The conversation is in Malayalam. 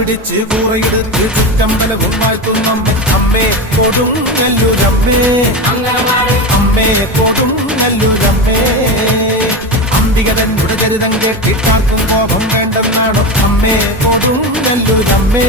പിടിച്ച് കൂറയെടുത്ത് ചുറ്റമ്പലവും വാഴ്ത്തുന്നമ്മ അമ്മേ കൊടുങ്ങല്ലൂരമ്മേ അമ്മേ കൊടുങ്ങല്ലൂരമ്മേ അംബികതന്നുടെ ചരിതം കേട്ടിട്ടാർക്കും കോപം വേണ്ടെന്നാണോ അമ്മേ കൊടുങ്ങല്ലൂരമ്മേ